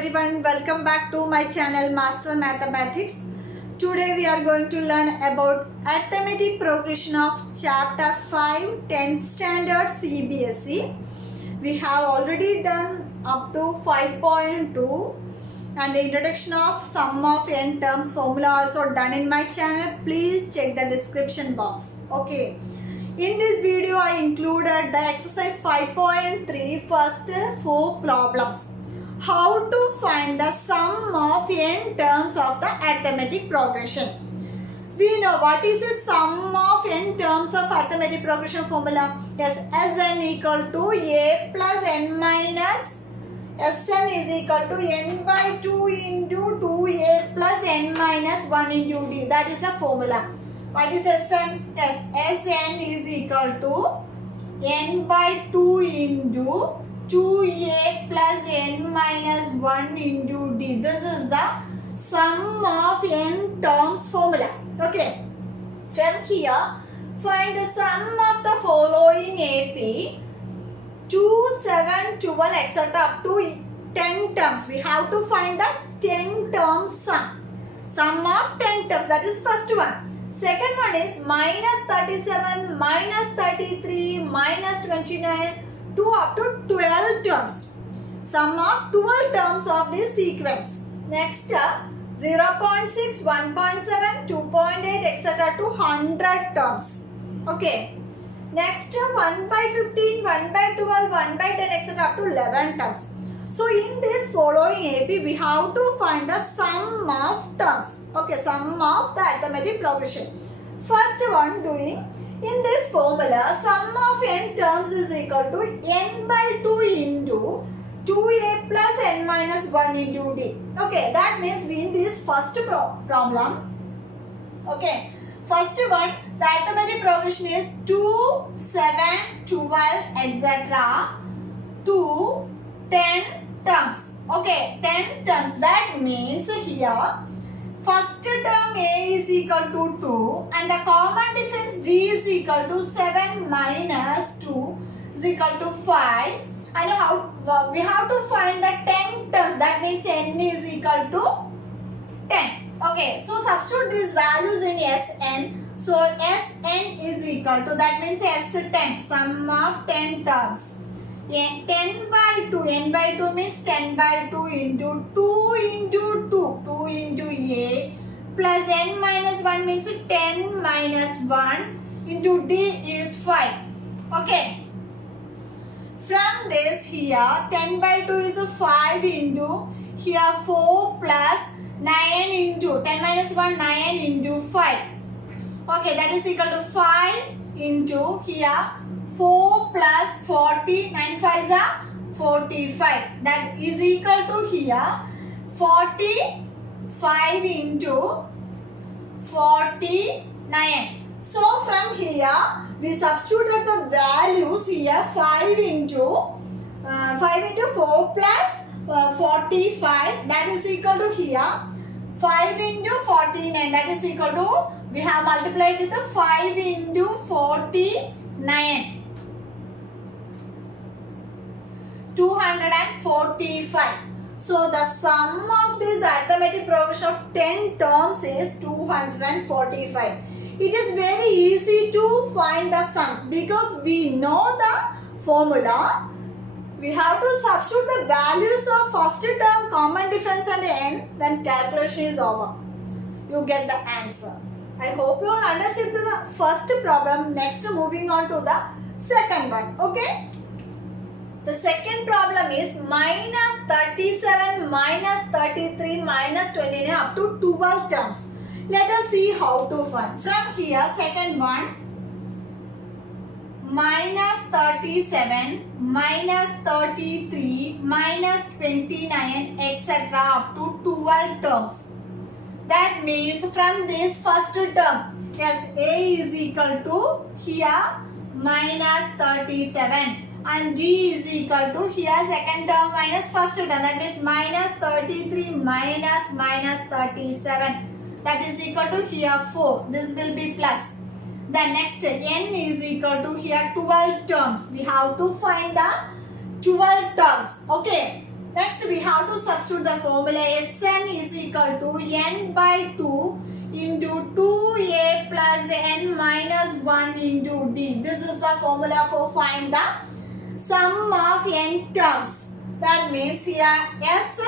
everyone, welcome back to my channel Master Mathematics. Today we are going to learn about arithmetic progression of chapter 5 10th standard CBSE. We have already done up to 5.2 and the introduction of sum of n terms formula also done in my channel. Please check the description box. Okay. In this video, I included the exercise 5.3 first 4 problems. How to find the sum of n terms of the arithmetic progression. We know what is the sum of n terms of arithmetic progression formula. Yes, Sn equal to a plus n minus Sn is equal to n by 2 into 2a plus n minus 1 into d. That is the formula. What is Sn? Yes, Sn is equal to n by 2 into 2a plus n minus 1 into d. This is the sum of n terms formula. Okay. From here, find the sum of the following AP 2, 7, 12, etc. up to 10 terms. We have to find the 10 terms sum. Sum of 10 terms. That is first one. Second one is minus 37, minus 33, minus 29, 2 up to 12 terms. Sum of 12 terms of this sequence. Next, 0.6, 1.7, 2.8, etc. to 100 terms. Okay. Next, 1 by 15, 1 by 12, 1 by 10, etc. up to 11 terms. So, in this following AP, we have to find the sum of terms. Okay, sum of the arithmetic progression. First one doing, in this formula, sum of n terms is equal to n by 2 into 2a plus n minus 1 into d. Okay, that means we in this first problem. Okay, first one, the arithmetic progression is 2, 7, 12, etc. to 10 terms. Okay, 10 terms. That means here, first term a is equal to 2 and the common difference d is equal to 7 minus 2 is equal to 5. And we have to find the 10 terms. That means n is equal to 10. Okay, so substitute these values in Sn. So Sn is equal to, that means S10, sum of 10 terms. 10 by 2, n by 2 means 10 by 2 into 2 into 2, 2 into a plus n minus 1 means 10 minus 1 into d is 5. Okay. From this here, 10 by 2 is 5 into here 4 plus 9 into 10 minus 1, 9 into 5. Okay, that is equal to 5 into here 4 plus 40, 9 5s are 45. That is equal to here 45 into 49. So from here we substituted the values here 5 into 4 plus 45, that is equal to here 5 into 49, that is equal to, we have multiplied with the 5 into 49. 245. So the sum of this arithmetic progression of 10 terms is 245. It is very easy to find the sum because we know the formula. We have to substitute the values of first term, common difference and n, then calculation is over. You get the answer. I hope you all understood the first problem. Next, moving on to the second one. Okay. The second problem is minus 37, minus 33, minus 29 up to 12 terms. Let us see how to find. From here, second one, minus 37, minus 33, minus 29, etc. up to 12 terms. That means from this first term, yes, a is equal to here minus 37. And g is equal to here second term minus first term, that means minus 33 minus 37, that is equal to here 4, this will be plus. Then next n is equal to here 12 terms. We have to find the 12 terms. Okay, Next, we have to substitute the formula Sn is equal to n by 2 into 2a plus n minus 1 into d. This is the formula for find the sum of n terms. That means here S,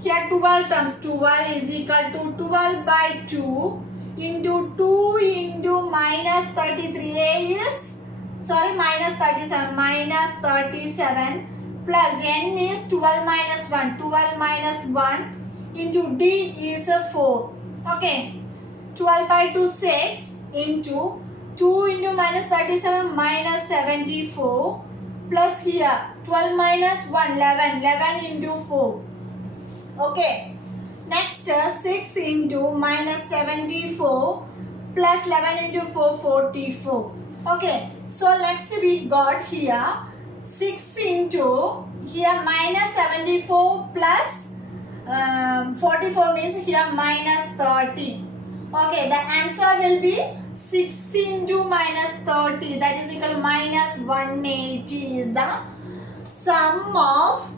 here 12 terms. 12 is equal to 12 by 2 into 2 into minus 33a is, sorry, minus 37, minus 37 plus n is 12 minus 1, 12 minus 1 into d is 4. Okay, 12 by 2 6 into 2 into minus 37 minus 74 plus here 12 minus 1 11, 11 into 4. Okay, next 6 into minus 74 plus 11 into 4 44. Okay, so next we got here 6 into here minus 74 plus 44 means here minus 30. Okay, the answer will be 6 into minus 30, that is equal to minus 180 is the sum of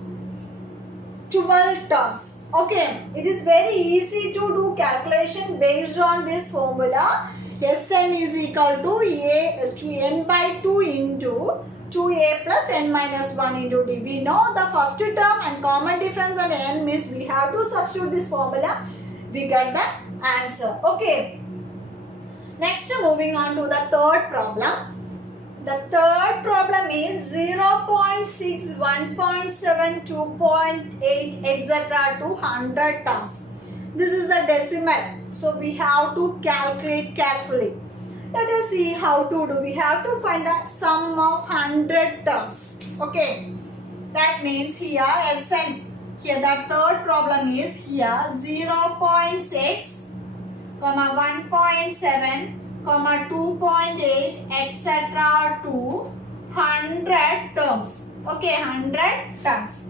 12 terms. Okay, it is very easy to do calculation based on this formula. Sn is equal to n by 2 into 2a plus n minus 1 into d. We know the first term and common difference and n means we have to substitute this formula. We get the answer. Okay. Next, moving on to the third problem. The third problem is 0.6, 1.7, 2.8, etc. to 100 terms. This is the decimal. So we have to calculate carefully. Let us see how to do. We have to find the sum of 100 terms. Okay. That means here Sn. Here the third problem is here 0.6, 1.7, 2.8, etc. to 100 terms. Okay, 100 terms.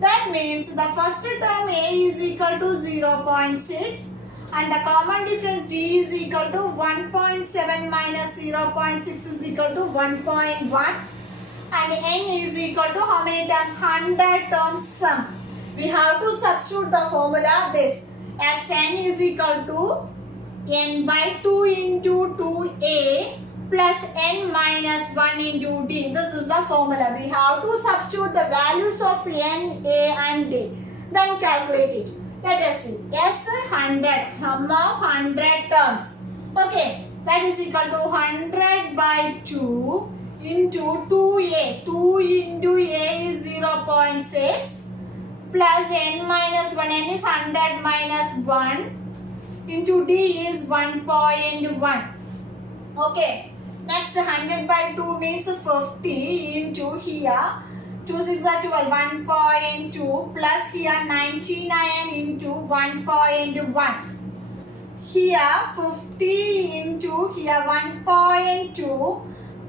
That means the first term a is equal to 0.6 and the common difference d is equal to 1.7 minus 0.6 is equal to 1.1 and n is equal to how many terms? 100 terms sum. We have to substitute the formula this as n is equal to n by 2 into 2a plus n minus 1 into d. This is the formula. We have to substitute the values of n, a and d. Then calculate it. Let us see. S 100, sum of 100 terms. Okay, that is equal to 100 by 2 into 2a. 2 into a is 0.6 plus n minus 1. N is 100 minus 1 into d is 1.1. Okay. Next 100 by 2 means 50 into here 2 6 are 12, 1.2 plus here 99 into 1.1. Here 50 into here 1.2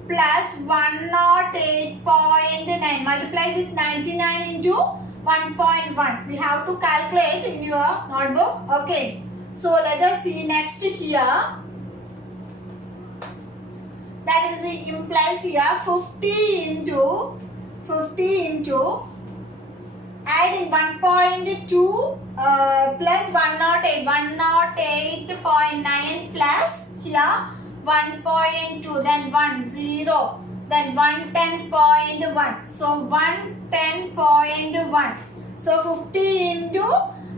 plus 108.9 multiplied with 99 into 1.1. We have to calculate in your notebook. Okay. So let us see next here. That is implies here 50 into adding 1.2 plus 108, 108.9 plus here 1.2, then 1, 0, then 110.1. So 110.1. So 50 into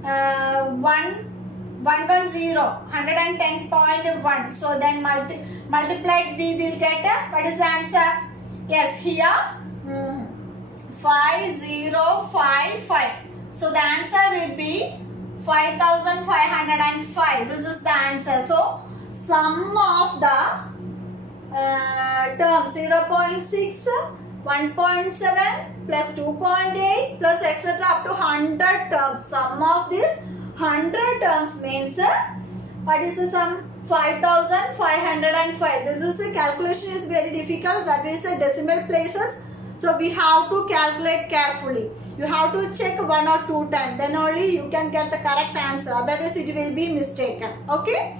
110.1. So then multiplied we will get what is the answer? Yes, here 5055. So the answer will be 5505. This is the answer. So sum of the terms 0.6, 1.7 plus 2.8 plus etc. up to 100 terms. Sum of this 100 terms means what is the sum? 5505. This is a calculation is very difficult. That is a decimal places. So we have to calculate carefully. You have to check 1 or 2 times. Then only you can get the correct answer. Otherwise it will be mistaken. Okay.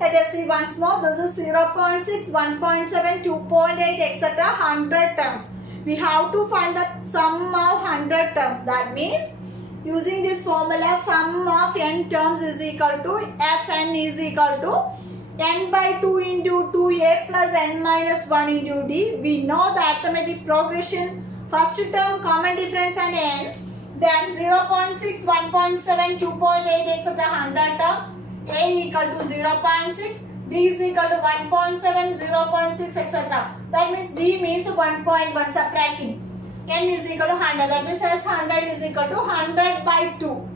Let us see once more. This is 0.6, 1.7, 2.8, etc. 100 terms. We have to find the sum of 100 terms. That means Using this formula, sum of n terms is equal to Sn is equal to n by 2 into 2a plus n minus 1 into d. We know the arithmetic progression, first term, common difference and n. Then 0.6, 1.7, 2.8 etc. 100 terms. A equal to 0.6, D is equal to 1.7, 0.6 etc. That means D means 1.1 subtracting. N is equal to 100. That means S 100 is equal to 100 by 2.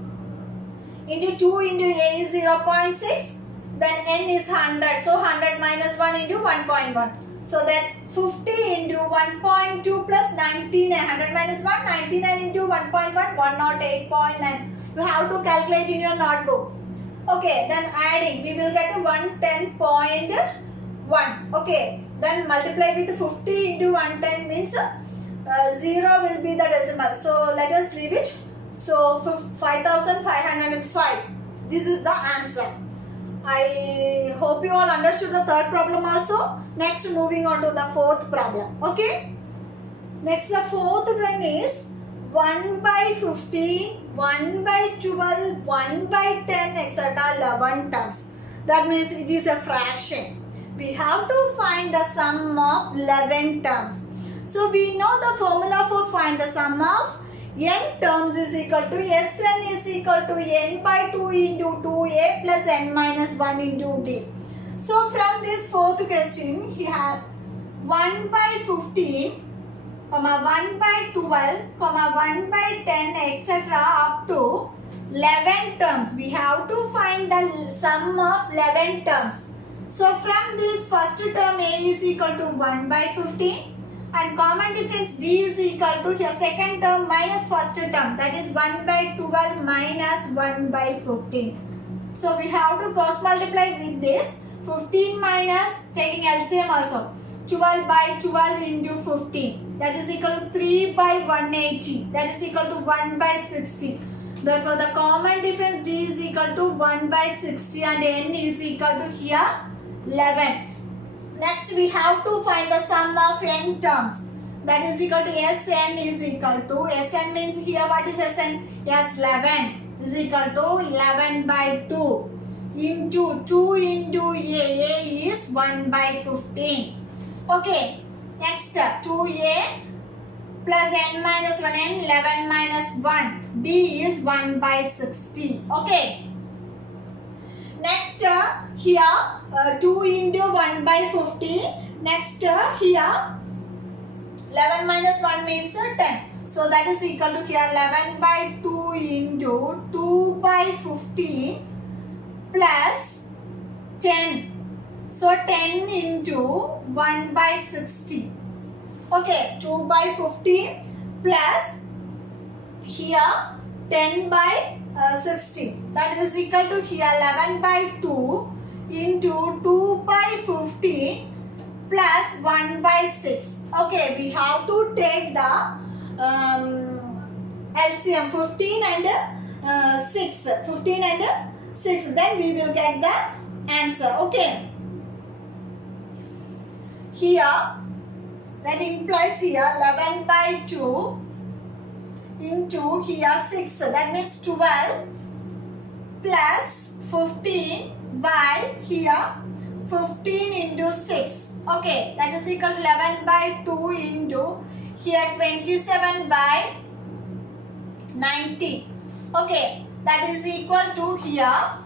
Into 2 into A is 0.6. Then N is 100. So 100 minus 1 into 1.1. So that's 50 into 1.2 plus 99. 100 minus 1, 99 into 1.1, 108.9. You have to calculate in your notebook. Okay, then adding, we will get 110.1. Okay, then multiply with 50 into 110 means 0 will be the decimal. So let us leave it. So 5505. This is the answer. I hope you all understood the third problem also. Next, moving on to the fourth problem. Okay. Next, the fourth one is 1 by 15, 1 by 12, 1 by 10, etc. 11 terms. That means it is a fraction. We have to find the sum of 11 terms. So we know the formula for find the sum of n terms is equal to Sn is equal to n by 2 into 2a plus n minus 1 into d. So from this fourth question, he had 1 by 15, 1 by 12, 1 by 10, etc. up to 11 terms. We have to find the sum of 11 terms. So from this first term A is equal to 1 by 15 and common difference D is equal to here second term minus first term, that is 1 by 12 minus 1 by 15. So we have to cross multiply with this 15 minus taking LCM also 12 by 12 into 15, that is equal to 3 by 180, that is equal to 1 by 60. Therefore the common difference D is equal to 1 by 60 and N is equal to here 11. Next we have to find the sum of n terms, that is equal to Sn is equal to, Sn means here what is Sn? S11 is equal to 11 by 2 into 2 into A is 1 by 15. Okay, next 2A plus n minus 1 n 11 minus 1 D is 1 by 60. Okay. Next here 2 into 1 by 50. Next here 11 minus 1 means 10. So that is equal to here 11 by 2 into 2 by 15 plus 10. So 10 into 1 by 60. Okay, 2 by 15 plus here 10 by 60. That is equal to here 11 by 2 into 2 by 15 plus 1 by 6. Okay, we have to take the LCM 15 and 6. 15 and 6. Then we will get the answer. Okay. Here, that implies here 11 by 2 into here 6. That means 12 plus 15 by here 15 into 6. Okay, that is equal to 11 by 2 into here 27 by 90. Okay, that is equal to here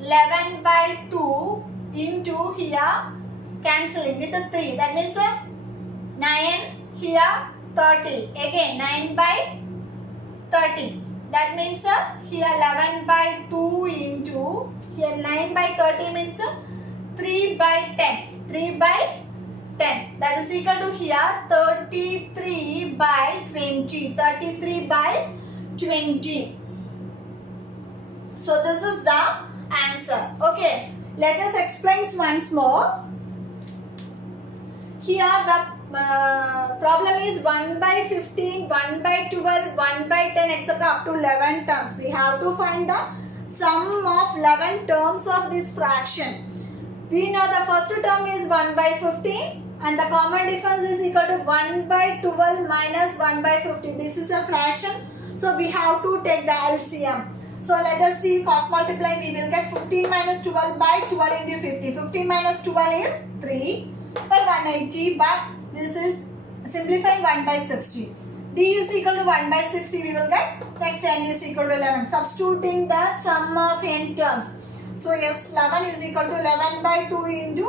11 by 2 into here cancelling with a 3. That means 9 here 30. Again 9 by 30. That means here 11 by 2 into here 9 by 30 means 3 by 10. 3 by 10. That is equal to here 33 by 20. 33 by 20. So this is the answer. Okay. Let us explain once more. Here the problem is 1 by 15, 1 by 12, 1 by 10 etc. up to 11 terms. We have to find the sum of 11 terms of this fraction. We know the first term is 1 by 15 and the common difference is equal to 1 by 12 minus 1 by 15. This is a fraction. So we have to take the LCM. So let us see, cross multiply, we will get 15 minus 12 by 12 into 50. 15 minus 12 is 3 by 180 by, this is simplifying 1 by 60. D is equal to 1 by 60 we will get. Next n is equal to 11. Substituting the sum of n terms. So yes, 11 is equal to 11 by 2 into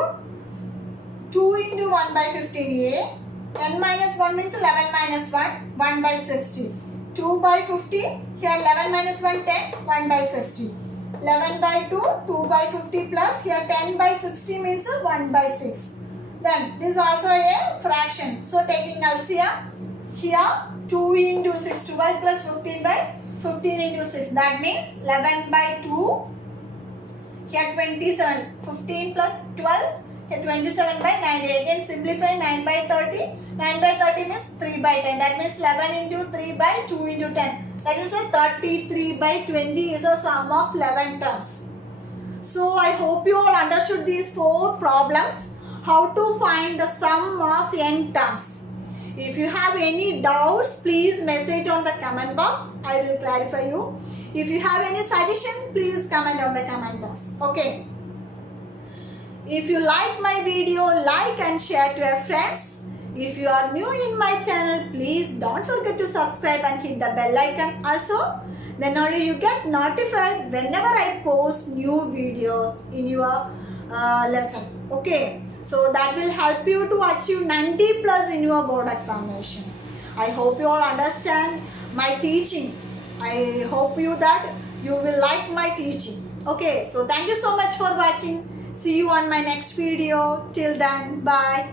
1 by 15a. n minus 1 means 11 minus 1, 1 by 60. 2 by 50, here 11 minus 1, 10, 1 by 60. 11 by 2, 2 by 50 plus, here 10 by 60 means 1 by 6. Then this is also a fraction. So taking LCM, here 2 into 6, 12 plus 15 by 15 into 6. That means 11 by 2, here 27, 15 plus 12, here 27 by 9. Again simplify 9 by 30. 9 by 13 is 3 by 10. That means 11 into 3 by 2 into 10. That is a 33 by 20 is a sum of 11 terms. So I hope you all understood these 4 problems. How to find the sum of n terms. If you have any doubts, please message on the comment box. I will clarify you. If you have any suggestion, please comment on the comment box. Okay. If you like my video, like and share to your friends. If you are new in my channel, please don't forget to subscribe and hit the bell icon also. Then only you get notified whenever I post new videos in your lesson. Okay. So that will help you to achieve 90 plus in your board examination. I hope you all understand my teaching. I hope you that you will like my teaching. Okay, so thank you so much for watching. See you on my next video. Till then, bye.